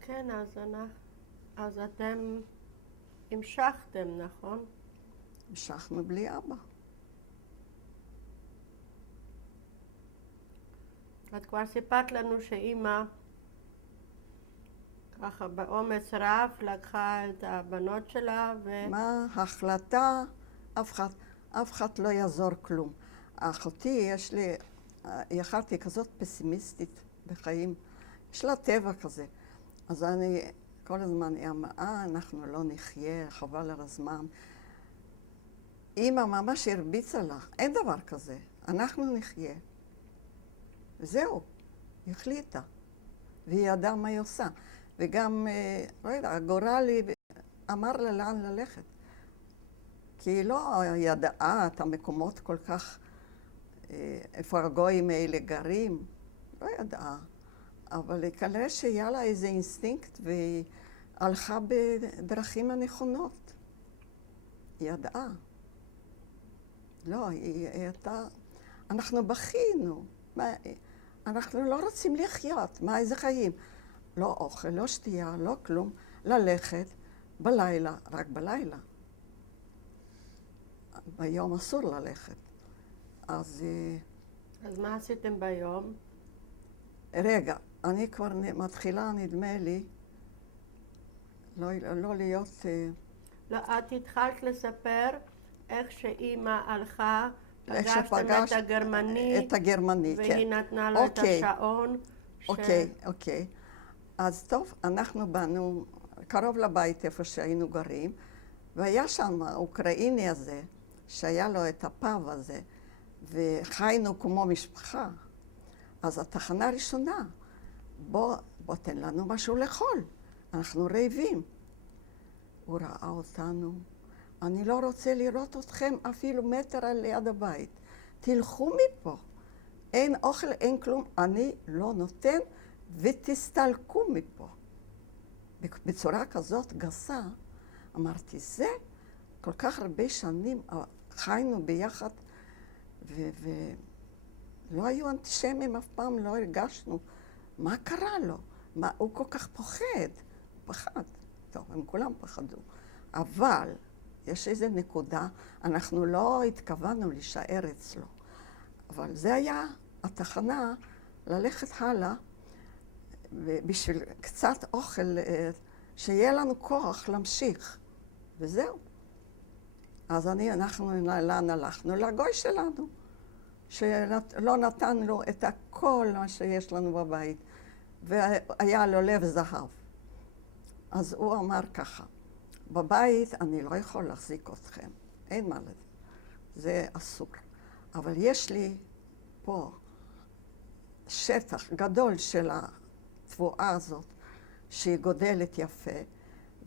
כן, אז אתם המשכתם, נכון? המשכנו בלי אבא. את כבר סיפרת לנו שאימא ככה באומץ רב לקחה את הבנות שלה מה ההחלטה? אף אחד לא יעזור כלום. אחותי, יכלתי כזאת פסימיסטית בחיים. יש לה טבע כזה. אז אני כל הזמן, היא אמרה, אנחנו לא נחיה, חבל על הזמן. אמא ממש הרביצה לה, אין דבר כזה, אנחנו נחיה. וזהו, היא החליטה. והיא ידעה מה היא עושה. וגם, לא יודע, הגורל אמר לה לאן ללכת. כי היא לא ידעה את המקומות כל כך, איפה הגויים האלה גרים. לא ידעה. אבל כנראה שהיה לה איזה אינסטינקט והיא הלכה בדרכים הנכונות. היא ידעה. לא, היא הייתה... אנחנו בכינו. אנחנו לא רוצים לחיות. מה, איזה חיים? לא אוכל, לא שתייה, לא כלום. ללכת בלילה, רק בלילה. ביום אסור ללכת. אז מה עשיתם ביום? רגע, אני כבר מתחילה, נדמה לי, לא להיות... לא, את התחלת לספר איך שאימא הלכה, איך פגשתם שפגש את הגרמני, את הגרמני, כן. והיא נתנה לו את השעון. אוקיי. אז טוב, אנחנו באנו קרוב לבית איפה שהיינו גרים, והיה שם האוקראיני הזה, שהיה לו את הפאב הזה, וחיינו כמו משפחה. אז התחנה הראשונה, בוא תן לנו משהו לאכול, אנחנו רעבים. הוא ראה אותנו, אני לא רוצה לראות אתכם אפילו מטר על ליד הבית. תלכו מפה. אין אוכל, אין כלום, אני לא נותן ותסתלקו מפה. בצורה כזאת גסה, אמרתי, זה כל כך הרבה שנים חיינו ביחד ולא היו אנטישמים אף פעם, לא הרגשנו. מה קרה לו? הוא כל כך פוחד. הוא פחד. טוב, הם כולם פחדו. אבל יש איזו נקודה, אנחנו לא התכוונו להישאר אצלו. אבל זה היה התחנה ללכת הלאה, בשביל קצת אוכל, שיהיה לנו כוח להמשיך. וזהו. אז אנחנו לאן הלכנו? לגוי שלנו, שלא נתנו את הכל מה שיש לנו בבית, והיה לו לב זהב. אז הוא אמר ככה, בבית אני לא יכול להחזיק אתכם, אין מה לזה, זה אסור. אבל יש לי פה שטח גדול של התבואה הזאת, שהיא גודלת יפה,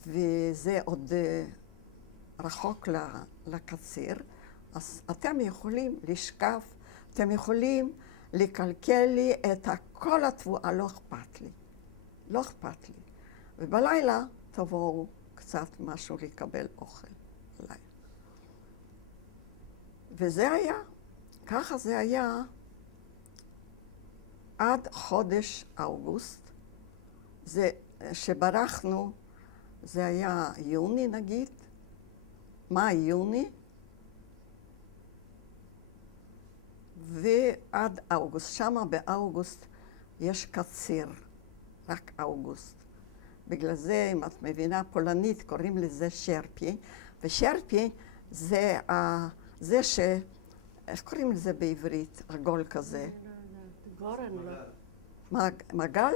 וזה עוד רחוק לקציר, אז אתם יכולים לשקף, אתם יכולים לקלקל לי את כל התבואה, לא אכפת לי. לא אכפת לי. ובלילה תבואו קצת משהו לקבל אוכל. לילה. וזה היה, ככה זה היה עד חודש אוגוסט. זה שברחנו, זה היה יוני נגיד, מאי יוני, ועד אוגוסט. שמה באוגוסט יש קציר, רק אוגוסט. בגלל זה, אם את מבינה פולנית, קוראים לזה שרפי, ושרפי זה איך קוראים לזה בעברית? עגול כזה. גורן, לא. מגל?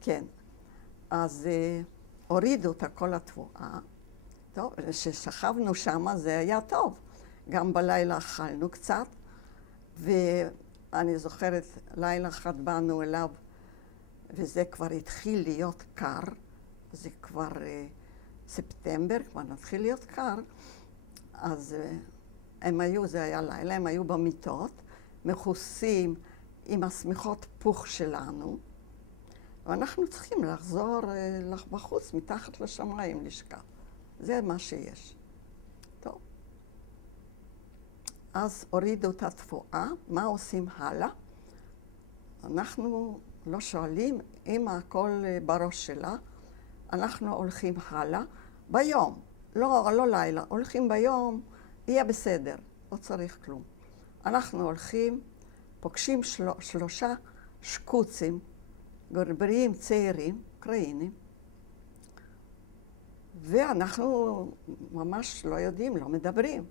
כן. אז הורידו את כל התבואה. טוב, כששכבנו שם זה היה טוב. גם בלילה אכלנו קצת, ואני זוכרת, לילה אחד באנו אליו, וזה כבר התחיל להיות קר, זה כבר ספטמבר, כבר נתחיל להיות קר, אז הם היו, זה היה לילה, הם היו במיטות, מכוסים עם השמיכות פוך שלנו, ואנחנו צריכים לחזור בחוץ, מתחת לשמיים לשכב. זה מה שיש. טוב. אז הורידו את התבואה, מה עושים הלאה? אנחנו לא שואלים, אם הכל בראש שלה, אנחנו הולכים הלאה ביום, לא לילה, הולכים ביום, יהיה בסדר, לא צריך כלום. אנחנו הולכים, פוגשים שלושה שקוצים, גבריים צעירים, אוקראינים, ואנחנו ממש לא יודעים, לא מדברים.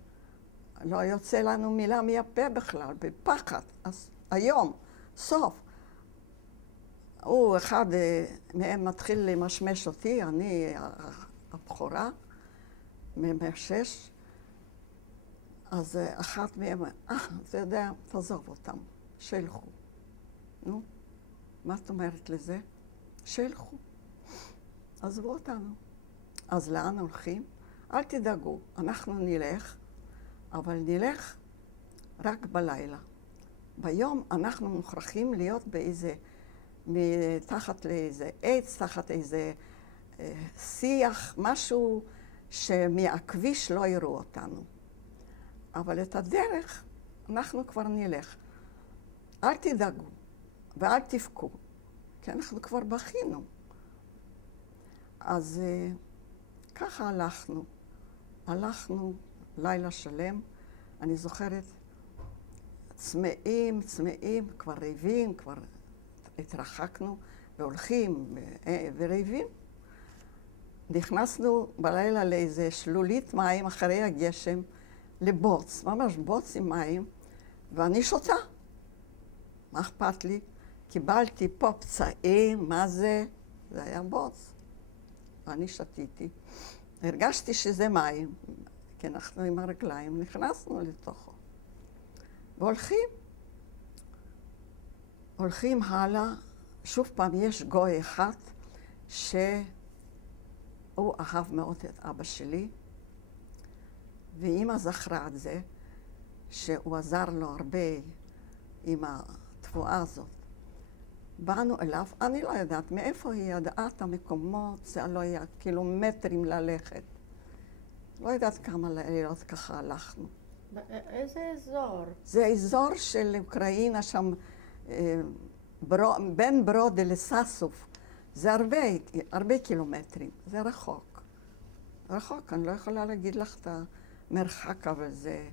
לא יוצא לנו מילה מהפה בכלל, בפחד. אז היום, סוף. הוא אחד מהם מתחיל למשמש אותי, אני הבכורה, ממשש. אז אחת מהם, אתה יודע, תעזוב אותם, שילכו. נו, מה את אומרת לזה? שילכו. עזבו אותנו. אז לאן הולכים? אל תדאגו, אנחנו נלך, אבל נלך רק בלילה. ביום אנחנו מוכרחים להיות באיזה, תחת לאיזה עץ, תחת איזה שיח, משהו שמהכביש לא יראו אותנו. אבל את הדרך אנחנו כבר נלך. אל תדאגו ואל תבכו, כי אנחנו כבר בכינו. אז ככה הלכנו לילה שלם. אני זוכרת, צמאים, כבר רעבים, כבר התרחקנו והולכים ורעבים. נכנסנו בלילה לאיזה שלולית מים אחרי הגשם, לבוץ, ממש בוץ עם מים, ואני שותה. מה אכפת לי? קיבלתי פה פצעים, מה זה? זה היה בוץ. ואני שתיתי. הרגשתי שזה מים, כי אנחנו עם הרגליים נכנסנו לתוכו. הולכים הלאה. שוב פעם, יש גוי אחד שהוא אהב מאוד את אבא שלי, ואמא זכרה את זה, שהוא עזר לו הרבה עם התבואה הזאת. באנו אליו, אני לא יודעת מאיפה היא ידעה את המקומות, זה לא היה קילומטרים ללכת. לא יודעת כמה לילות ככה הלכנו. איזה אזור? זה אזור של אוקראינה, שם בין ברודה לסאסוב. זה הרבה קילומטרים, זה רחוק. רחוק, אני לא יכולה להגיד לך את המרחק, אבל זה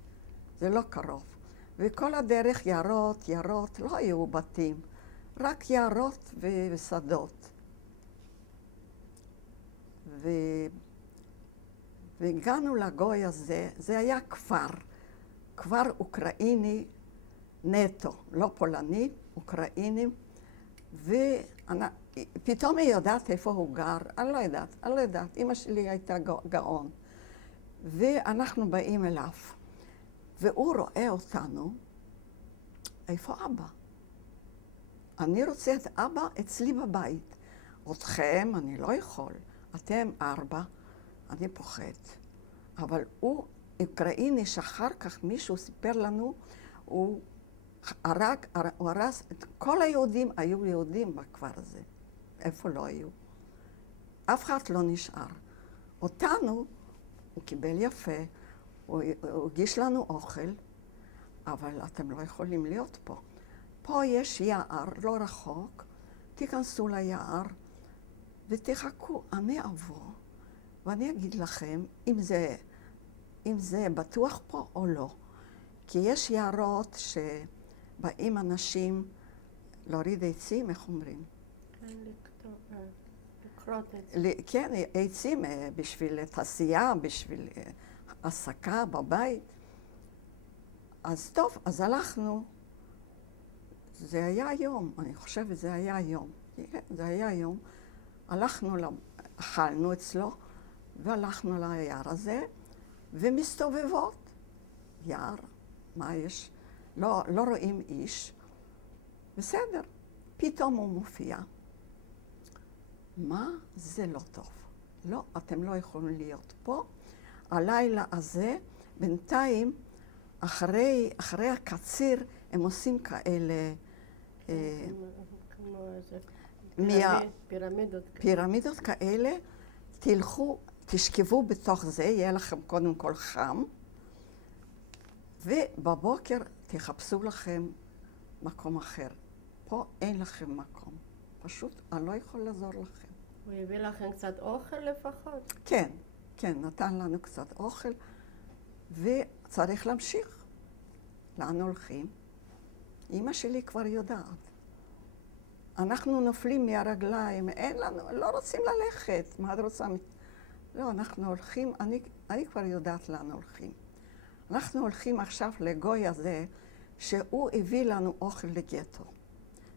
לא קרוב. וכל הדרך יערות, לא היו בתים, רק יערות ושדות. והגענו לגוי הזה, זה היה כפר אוקראיני נטו, לא פולני, אוקראינים, ופתאום היא יודעת איפה הוא גר, אני לא יודעת, אמא שלי הייתה גאון. ואנחנו באים אליו, והוא רואה אותנו, איפה אבא? אני רוצה את אבא אצלי בבית. אתכם אני לא יכול, אתם 4, אני פוחד. אבל הוא אוקראיני שאחר כך מישהו סיפר לנו, הוא הרס את כל היהודים, היו יהודים בכפר הזה. איפה לא היו? אף אחד לא נשאר. אותנו הוא קיבל יפה, הוא הגיש לנו אוכל, אבל אתם לא יכולים להיות פה. פה יש יער לא רחוק, תיכנסו ליער ותחכו, אני אבוא ואני אגיד לכם אם זה בטוח פה או לא. כי יש יערות שבאים אנשים להוריד עצים, איך אומרים? לקרות עצים. כן, עצים בשביל תעשייה, בשביל עסקה בבית. אז טוב, אז הלכנו. זה היה יום, אני חושבת זה היה יום. זה היה יום. אכלנו אצלו, והלכנו ליער הזה, ומסתובבות. יער, מה יש? לא רואים איש. בסדר, פתאום הוא מופיע. מה? זה לא טוב. לא, אתם לא יכולים להיות פה. הלילה הזה, בינתיים, אחרי הקציר, הם עושים כאלה... כמו איזה פירמידות. פירמידות כאלה. תלכו, תשכבו בתוך זה, יהיה לכם קודם כל חם, ובבוקר תחפשו לכם מקום אחר. פה אין לכם מקום. פשוט, אני לא יכול לעזור לכם. הוא הביא לכם קצת אוכל לפחות? כן, כן, נתן לנו קצת אוכל, וצריך להמשיך. לאן הולכים? אמא שלי כבר יודעת. אנחנו נופלים מהרגליים, אין לנו, לא רוצים ללכת. מה את רוצה? לא, אנחנו הולכים, אני כבר יודעת לאן הולכים. אנחנו הולכים עכשיו לגוי הזה, שהוא הביא לנו אוכל לגטו.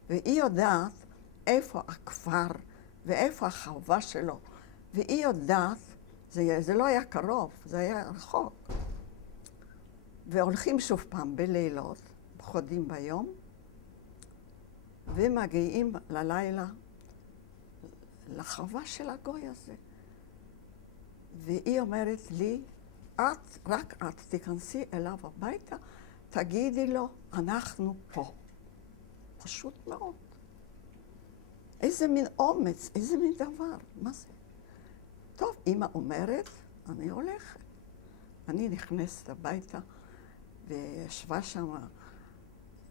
והיא יודעת איפה הכפר ואיפה החווה שלו. והיא יודעת, זה לא היה קרוב, זה היה רחוק. והולכים שוב פעם בלילות, חודים ביום, ומגיעים ללילה לחווה של הגוי הזה. והיא אומרת לי, רק את תיכנסי אליו הביתה, תגידי לו, אנחנו פה. פשוט מאוד. איזה מין אומץ, איזה מין דבר, מה זה? טוב, אמא אומרת, אני הולכת. אני נכנסת הביתה, וישבה שם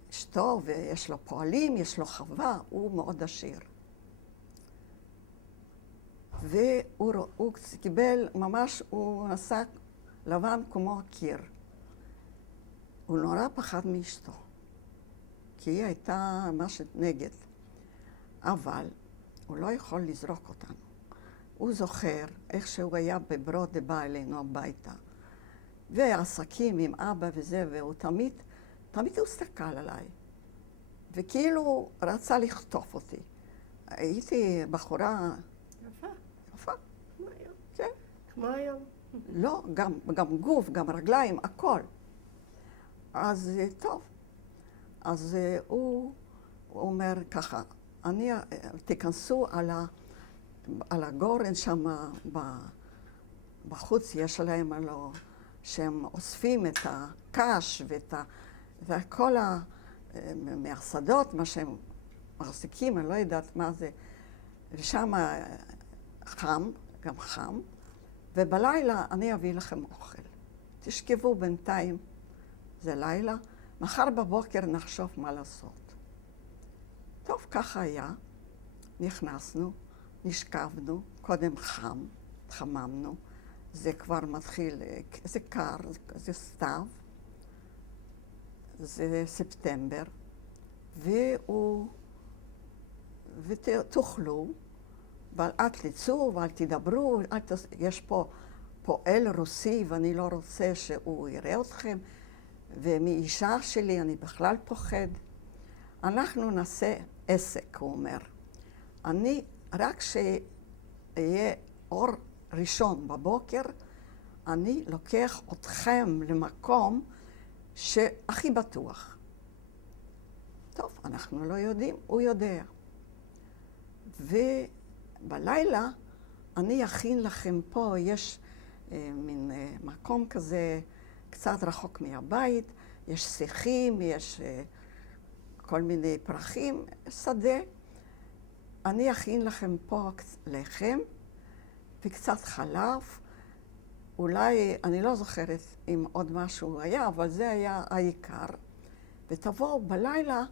אשתו, ויש לו פועלים, יש לו חווה, הוא מאוד עשיר. והוא קיבל, ממש, הוא נסע לבן כמו הקיר. הוא נורא פחד מאשתו, כי היא הייתה ממש נגד. אבל הוא לא יכול לזרוק אותנו. הוא זוכר איך שהוא היה בברודה, בא אלינו הביתה. ועסקים עם אבא וזה, והוא תמיד הוא הסתכל עליי. וכאילו רצה לחטוף אותי. הייתי בחורה... יפה. יפה. כמו היום. כן. כמו היום. לא, גם גוף, גם רגליים, הכל. אז טוב. אז הוא אומר ככה, תיכנסו על הגורן שם בחוץ, יש להם הלא, שהם אוספים את הקש ואת כל מהשדות, מה שהם מחזיקים, אני לא יודעת מה זה. ושם חם, גם חם, ובלילה אני אביא לכם אוכל. תשכבו בינתיים, זה לילה, מחר בבוקר נחשוב מה לעשות. טוב, ככה היה. נכנסנו, נשכבנו, קודם חם, התחממנו. זה כבר מתחיל, זה קר, זה סתיו. זה ספטמבר. ותאכלו, אבל אל תצאו ואל תדברו, יש פה פועל רוסי ואני לא רוצה שהוא יראה אתכם, ומאישה שלי אני בכלל פוחד. אנחנו נעשה עסק, הוא אומר. רק שיהיה אור ראשון בבוקר, אני לוקח אתכם למקום שהכי בטוח. טוב, אנחנו לא יודעים, הוא יודע. ובלילה אני אכין לכם פה, יש מין מקום כזה קצת רחוק מהבית, יש שיחים, יש כל מיני פרחים, שדה. אני אכין לכם פה לחם וקצת חלב. אולי, אני לא זוכרת אם עוד משהו היה, אבל זה היה העיקר. ותבואו בלילה,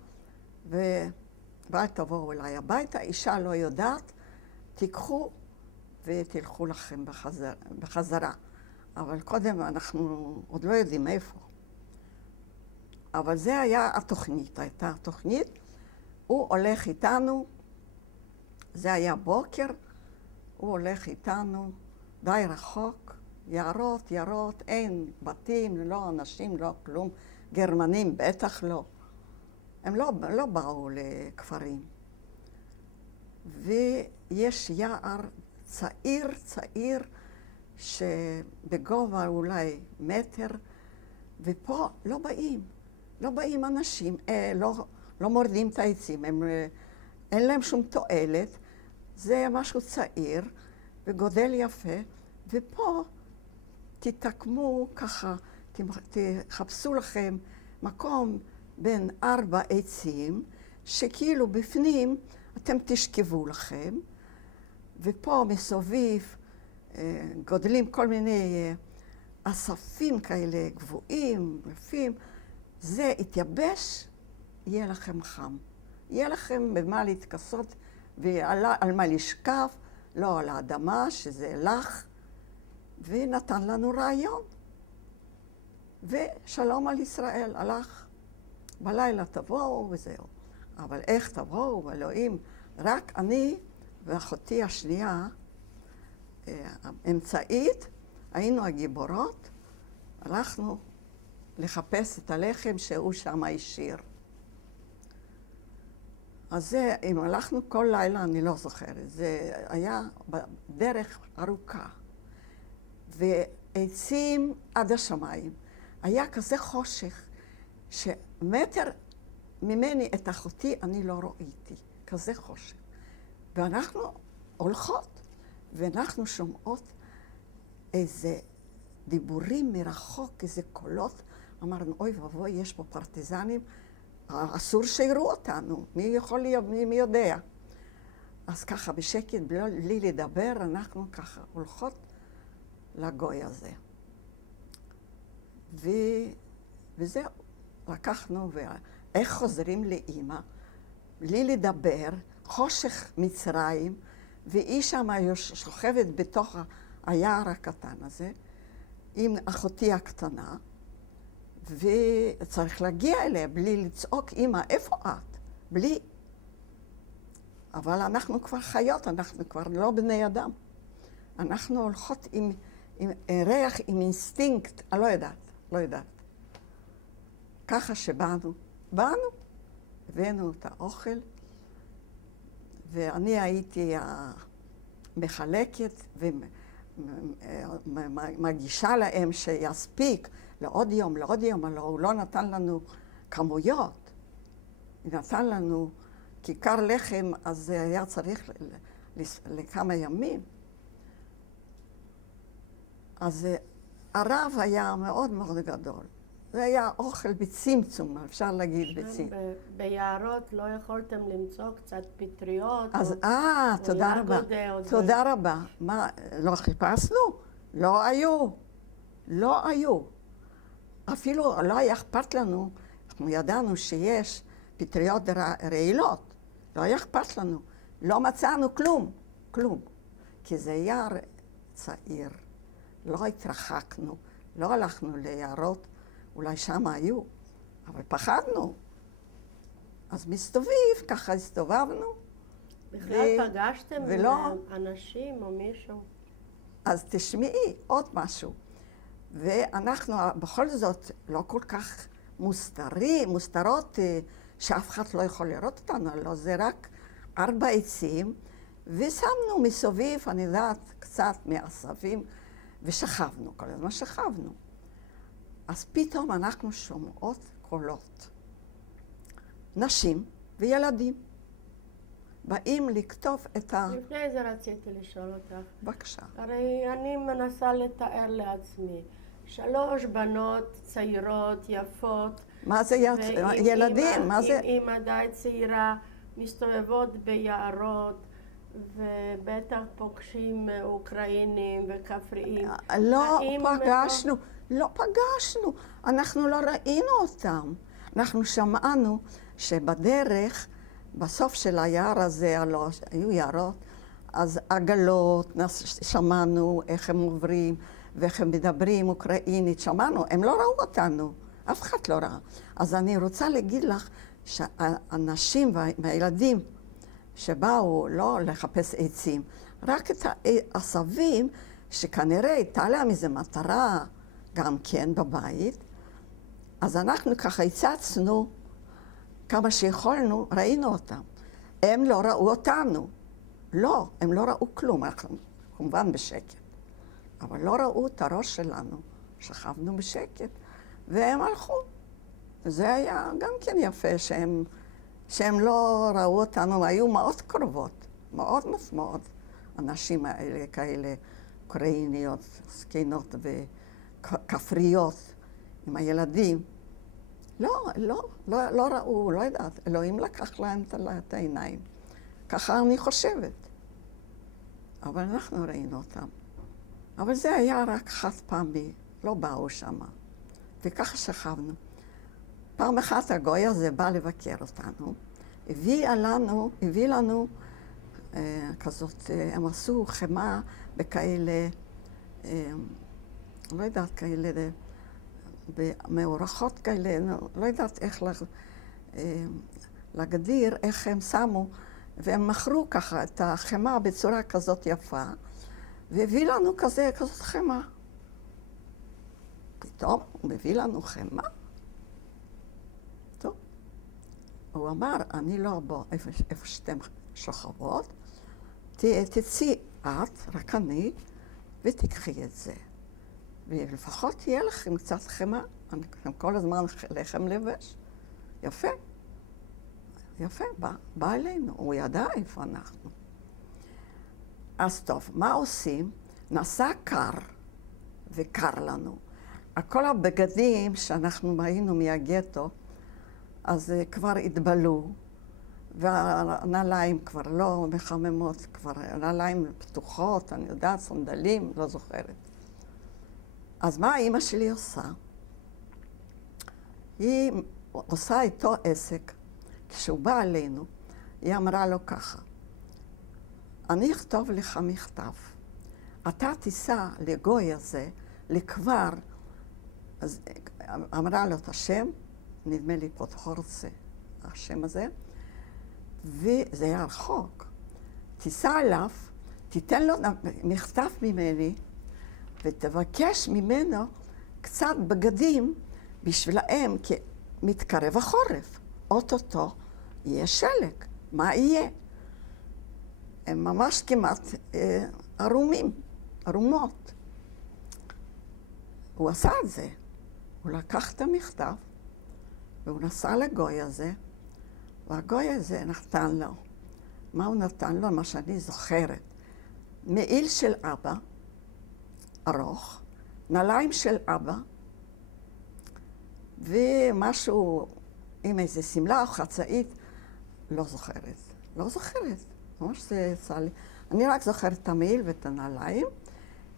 ואל תבואו אליי הביתה, אישה לא יודעת, תיקחו ותלכו לכם בחזרה. אבל קודם אנחנו עוד לא יודעים איפה. אבל זה היה התוכנית, הייתה התוכנית. הוא הולך איתנו, זה היה בוקר, הוא הולך איתנו די רחוק, יערות, אין בתים, לא אנשים, לא כלום, גרמנים בטח לא. הם לא באו לכפרים. ויש יער צעיר, שבגובה אולי מטר, ופה לא באים אנשים, לא מורדים את העצים, אין להם שום תועלת, זה משהו צעיר וגודל יפה, ופה תתעקמו ככה, תחפשו לכם מקום בין 4 עצים, שכאילו בפנים אתם תשכבו לכם, ופה מסביב גודלים כל מיני אספים כאלה גבוהים, יפים, זה יתייבש, יהיה לכם חם. יהיה לכם במה להתכסות ועל מה לשכב, לא על האדמה, שזה לך, ונתן לנו רעיון. ושלום על ישראל, הלך. בלילה תבואו וזהו. אבל איך תבואו, אלוהים? רק אני ואחותי השנייה, האמצעית, היינו הגיבורות, הלכנו לחפש את הלחם שהוא שם השאיר. אז זה, אם הלכנו כל לילה, אני לא זוכרת, זה היה דרך ארוכה. ועצים עד השמיים. היה כזה חושך, שמטר ממני את אחותי אני לא ראיתי. כזה חושך. ואנחנו הולכות, ואנחנו שומעות איזה דיבורים מרחוק, איזה קולות. אמרנו, אוי ואבוי, יש פה פרטיזנים, אסור שיראו אותנו, מי יכול להיות, מי יודע. אז ככה בשקט, בלי לדבר, אנחנו ככה הולכות לגוי הזה. וזהו, לקחנו, ואיך חוזרים לאמא, בלי לדבר, חושך מצרים, והיא שמה שוכבת בתוך היער הקטן הזה, עם אחותי הקטנה, וצריך להגיע אליה בלי לצעוק, אמא, איפה את? בלי. אבל אנחנו כבר חיות, אנחנו כבר לא בני אדם. אנחנו הולכות עם ריח, עם אינסטינקט, אני לא יודעת. ככה שבאנו, הבאנו את האוכל, ואני הייתי המחלקת ומגישה להם שיספיק לעוד יום, אבל הוא לא נתן לנו כמויות. הוא נתן לנו כיכר לחם, אז זה היה צריך לכמה ימים. אז הרב היה מאוד מאוד גדול. זה היה אוכל בצמצום, אפשר להגיד בצמצום. ביערות לא יכולתם למצוא קצת פטריות? אז, תודה רבה. תודה רבה. מה, לא חיפשנו? לא היו. אפילו לא היה אכפת לנו, אנחנו ידענו שיש פטריות רעילות. לא היה אכפת לנו. לא מצאנו כלום. כי זה יער צעיר. לא התרחקנו, לא הלכנו ליערות. אולי שם היו, אבל פחדנו. אז מסתובב, ככה הסתובבנו. בכלל פגשתם אנשים או מישהו? אז תשמעי עוד משהו. ואנחנו בכל זאת לא כל כך מוסתרות, שאף אחד לא יכול לראות אותנו, לא, זה רק 4 עצים, ושמנו מסביב, אני יודעת, קצת מעשבים, ושכבנו, כל הזמן שכבנו. אז פתאום אנחנו שומעות קולות. נשים וילדים באים לכתוב את לפני זה רציתי לשאול אותך. בבקשה. הרי אני מנסה לתאר לעצמי. 3 בנות צעירות, יפות. מה זה ילדים? מה זה? עם די צעירה, מסתובבות ביערות, ובטח פוגשים אוקראינים וכפריים. לא פגשנו, אנחנו לא ראינו אותם. אנחנו שמענו שבדרך, בסוף של היער הזה, היו יערות, אז עגלות, שמענו איך הם עוברים ואיך הם מדברים אוקראינית, שמענו, הם לא ראו אותנו, אף אחד לא ראה. אז אני רוצה להגיד לך שהאנשים והילדים שבאו לא לחפש עצים, רק את העשבים, שכנראה הייתה להם איזו מטרה, גם כן בבית, אז אנחנו ככה הצצנו כמה שיכולנו, ראינו אותם. הם לא ראו אותנו. לא, הם לא ראו כלום, אנחנו כמובן בשקט. אבל לא ראו את הראש שלנו, שכבנו בשקט, והם הלכו. זה היה גם כן יפה שהם לא ראו אותנו, היו מאוד קרובות, מאוד מאוד. הנשים האלה כאלה, אוקראיניות, זקנות וכפריות, עם הילדים. לא ראו, לא יודעת, אלוהים לקח להם את העיניים. ככה אני חושבת. אבל אנחנו ראינו אותם. אבל זה היה רק חד פעמי, לא באו שמה. וככה שכבנו. פעם אחת הגוי הזה בא לבקר אותנו, הביא לנו כזאת, הם עשו חמה בכאלה, לא יודעת, כאלה, במאורחות כאלה, לא יודעת איך להגדיר, איך הם שמו, והם מכרו ככה את החמה בצורה כזאת יפה, והביא לנו כזאת חמה. פתאום הוא מביא לנו חמה? טוב. הוא אמר, אני לא אבוא איפה שאתם שוכבות, תצאי את, רק אני, ותקחי את זה. ולפחות תהיה לכם קצת חמה, אתם כל הזמן לחם לבש. יפה. יפה, בא אלינו, הוא ידע איפה אנחנו. אז טוב, מה עושים? נסע קר, וקר לנו. כל הבגדים שאנחנו היינו מהגטו, אז כבר התבלו, והנעליים כבר לא מחממות, כבר הנעליים פתוחות, אני יודעת, סנדלים, לא זוכרת. אז מה אמא שלי עושה? היא עושה איתו עסק. כשהוא בא אלינו, היא אמרה לו ככה, אני אכתוב לך מכתב. אתה תיסע לגוי הזה, לקבר, אז אמרה לו את השם, נדמה לי פוטהורצה, השם הזה, וזה היה רחוק. תיסע אליו, תיתן לו מכתב ממני, ותבקש ממנו קצת בגדים בשבילהם, כי מתקרב החורף. אוטוטו יהיה שלג. מה יהיה? הם ממש כמעט ערומות. הוא עשה את זה. הוא לקח את המכתב, והוא נסע לגוי הזה, והגוי הזה נתן לו. מה הוא נתן לו? מה שאני זוכרת. מעיל של אבא, ארוך, נעליים של אבא, ומשהו עם איזה סמלה או חצאית, לא זוכרת. לא זוכרת. ממש זה יצא לי. אני רק זוכרת את המעיל ואת הנעליים,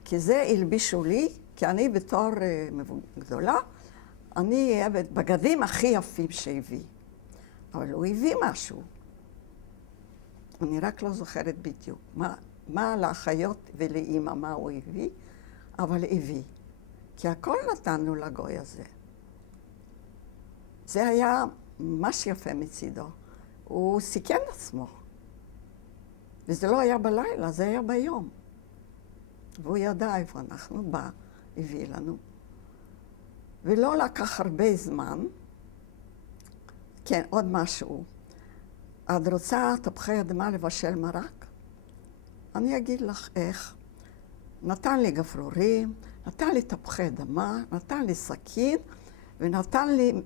כי זה הלבישו לי, כי אני בתור גדולה, אני אוהבת בגדים הכי יפים שהביא. אבל הוא הביא משהו. אני רק לא זוכרת בדיוק. מה לאחיות ולאמא מה הוא הביא, אבל הביא. כי הכל נתנו לגוי הזה. זה היה ממש יפה מצידו. הוא סיכן עצמו. וזה לא היה בלילה, זה היה ביום. והוא ידע איפה אנחנו, בא, הביא לנו. ולא לקח הרבה זמן. כן, עוד משהו. את רוצה תפוחי אדמה לבשל מרק? אני אגיד לך איך. נתן לי גפרורים, נתן לי תפוחי אדמה, נתן לי סכין, ונתן לי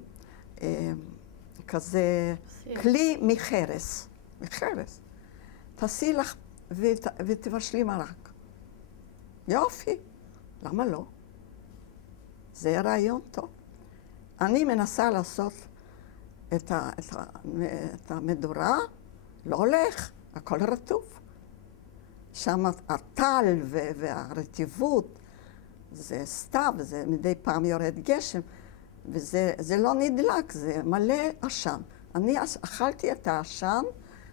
כזה כלי מחרס. מחרס. תעשי לך ותבשלי מרק. יופי. למה לא? זה רעיון טוב. אני מנסה לעשות את המדורה, לא הולך, הכל רטוב. שם הטל והרטיבות, זה סתיו, זה מדי פעם יורד גשם, וזה לא נדלק, זה מלא עשן. אני אכלתי את העשן,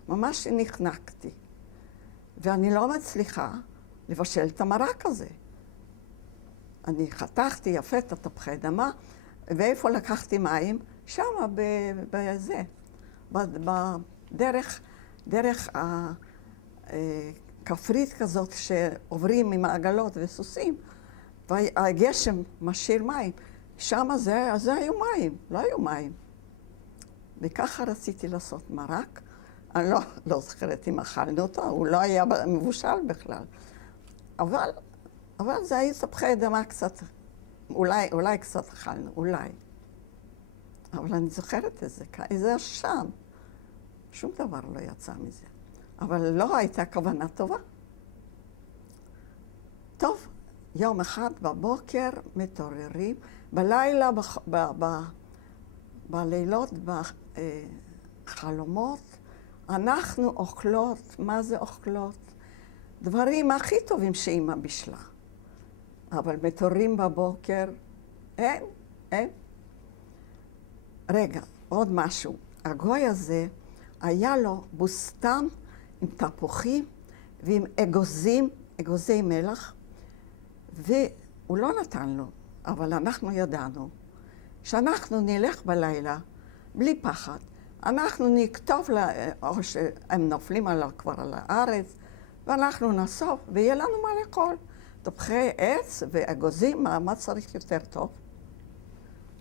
ממש נחנקתי. ואני לא מצליחה לבשל את המרק הזה. אני חתכתי יפה את התפוחי אדמה, ואיפה לקחתי מים? שם, בזה, דרך הכפרית כזאת שעוברים עם העגלות וסוסים, והגשם משאיר מים. שם זה היו מים, לא היו מים. וככה רציתי לעשות מרק. אני לא זוכרת אם אכלנו אותו, הוא לא היה מבושל בכלל. אבל זה היו תפוחי אדמה קצת, אולי קצת אכלנו, אולי. אבל אני זוכרת את זה, איזה עשן. שום דבר לא יצא מזה. אבל לא הייתה כוונה טובה. טוב, יום אחד בבוקר מתעוררים, בלילה, בלילות, בחלומות, אנחנו אוכלות, מה זה אוכלות? דברים הכי טובים שאמא בישלה. אבל מתעוררים בבוקר, אין. רגע, עוד משהו. הגוי הזה, היה לו בוסתן עם תפוחים ועם אגוזים, אגוזי מלח, והוא לא נתן לו, אבל אנחנו ידענו שאנחנו נלך בלילה בלי פחד. אנחנו נכתוב, או שהם נופלים כבר על הארץ, ואנחנו נאסוף, ויהיה לנו מה לאכול. תפוחי עץ ואגוזים, מה צריך יותר טוב?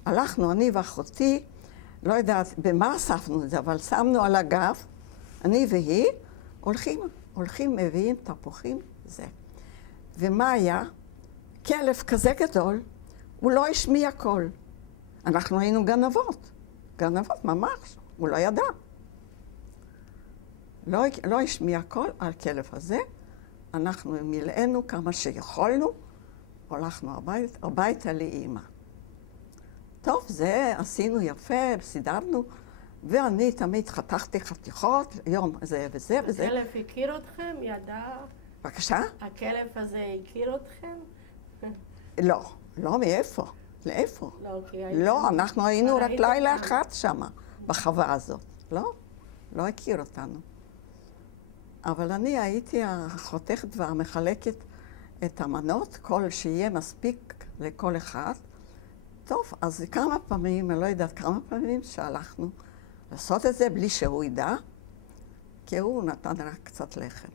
הלכנו, אני ואחותי, לא יודעת במה אספנו את זה, אבל שמנו על הגב, אני והיא, הולכים, מביאים תפוחים, זה. ומה היה? כלב כזה גדול, הוא לא השמיע קול. אנחנו היינו גנבות ממש, הוא לא ידע. לא השמיע קול על כלב הזה, אנחנו מילאנו כמה שיכולנו, הולכנו הביתה לאמא. טוב, זה עשינו יפה, סידרנו, ואני תמיד חתכתי חתיכות, יום זה וזה וזה. הכלב הכיר אתכם? ידע? בבקשה? הכלב הזה הכיר אתכם? לא, מאיפה? לאיפה? כי לא, אנחנו היינו רק הייתם לילה שם. אחד שמה, בחווה הזאת. לא הכיר אותנו. אבל אני הייתי החותכת והמחלקת את המנות, כל שיהיה מספיק לכל אחד. טוב, אז כמה פעמים, אני לא יודעת כמה פעמים שהלכנו לעשות את זה בלי שהוא ידע, כי הוא נתן רק קצת לחם.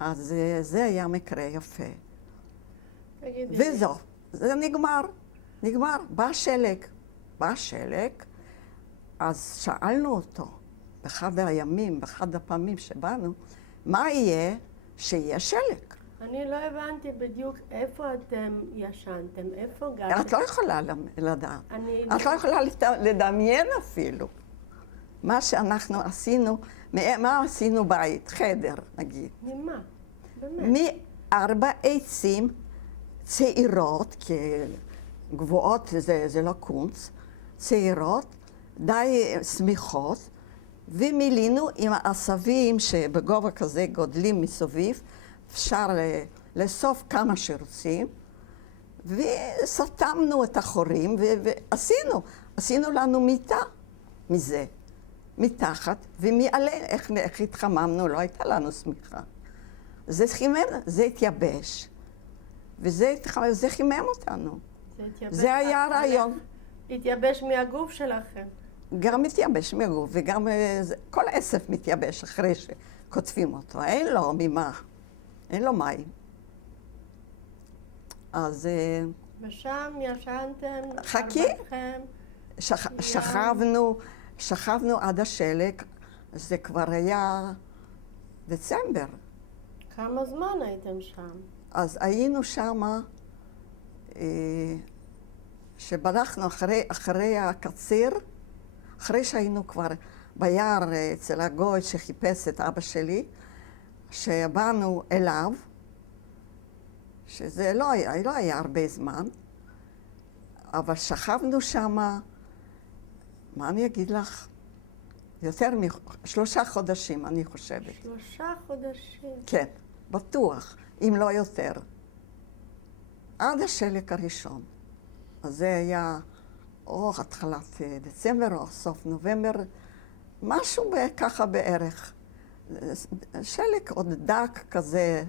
אז זה היה מקרה יפה. תגידי, וזהו, זה נגמר, בא שלג, אז שאלנו אותו באחד הימים, באחד הפעמים שבאנו, מה יהיה שיהיה שלג? אני לא הבנתי בדיוק איפה אתם ישנתם, איפה גרתם. את לא יכולה לדעת, אני... את לא יכולה לדמיין אפילו. מה שאנחנו עשינו, מה עשינו בית, חדר נגיד. ממה? באמת. מארבע עצים צעירות, כי גבוהות זה לא קונץ, צעירות, די סמיכות, ומילינו עם העשבים שבגובה כזה גודלים מסביב, אפשר לאסוף כמה שרוצים, וסתמנו את החורים ועשינו לנו מיטה מזה, מתחת, ומעלה, איך התחממנו, לא הייתה לנו שמיכה. זה התייבש, וזה חימם אותנו. זה היה הרעיון. התייבש מהגוף שלכם. גם מתייבש מהגוף, וגם כל עשב מתייבש אחרי שכותבים אותו. אין לו ממה, אין לו מים. אז ושם ישנתם, חכי. ארבעתכם, שכבנו עד השלג, זה כבר היה דצמבר. כמה זמן הייתם שם? אז היינו שמה, שברחנו אחרי הקציר, אחרי שהיינו כבר ביער אצל הגוי שחיפש את אבא שלי, שבאנו אליו, שזה לא היה הרבה זמן, אבל שכבנו שמה, מה אני אגיד לך? יותר מ3 חודשים, אני חושבת. 3 חודשים. כן, בטוח, אם לא יותר. עד השלג הראשון. אז זה היה או התחלת דצמבר או סוף נובמבר, משהו ככה בערך. שלג עוד דק כזה,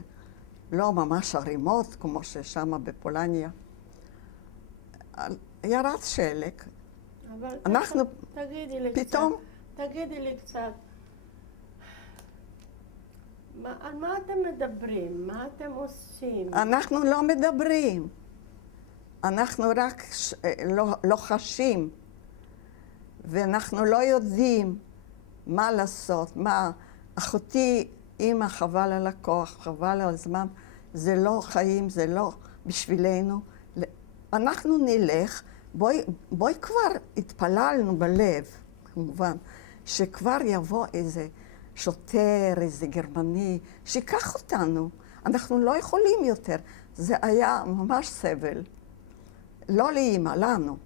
לא ממש ערימות, כמו ששמה בפולניה. ירד שלג. אבל אנחנו תגידי לי פתאום... תגידי לי קצת, על מה אתם מדברים? מה אתם עושים? אנחנו לא מדברים. אנחנו רק לא חשים, ואנחנו לא יודעים מה לעשות, אחותי, אמא, חבל על הכוח, חבל על הזמן, זה לא חיים, זה לא בשבילנו. אנחנו נלך, בואי כבר התפללנו בלב, כמובן, שכבר יבוא איזה שוטר, איזה גרמני, שיקח אותנו. אנחנו לא יכולים יותר. זה היה ממש סבל. לא לאמא, לנו.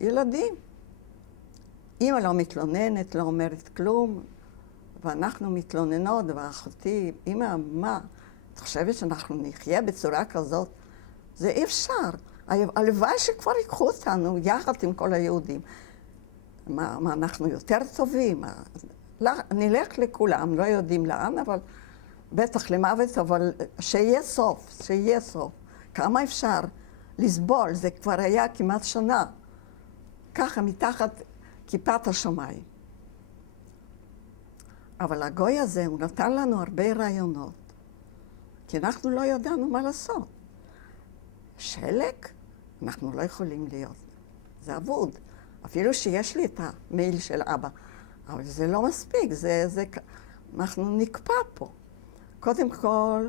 ילדים. אמא לא מתלוננת, לא אומרת כלום, ואנחנו מתלוננות, ואחותי, אמא, מה? את חושבת שאנחנו נחיה בצורה כזאת? זה אי אפשר. הלוואי שכבר ייקחו אותנו יחד עם כל היהודים. מה אנחנו יותר טובים? נלך לכולם, לא יודעים לאן, אבל בטח למוות, אבל שיהיה סוף, שיהיה סוף. כמה אפשר לסבול? זה כבר היה כמעט שנה. ככה, מתחת כיפת השמיים. אבל הגוי הזה, הוא נתן לנו הרבה רעיונות, כי אנחנו לא ידענו מה לעשות. שלג, אנחנו לא יכולים להיות. זה אבוד. אפילו שיש לי את המייל של אבא. אבל זה לא מספיק, אנחנו נקפא פה. קודם כל,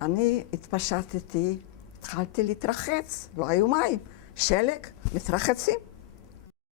אני התפשטתי, התחלתי להתרחץ, לא היו מים. שלג, מתרחצים.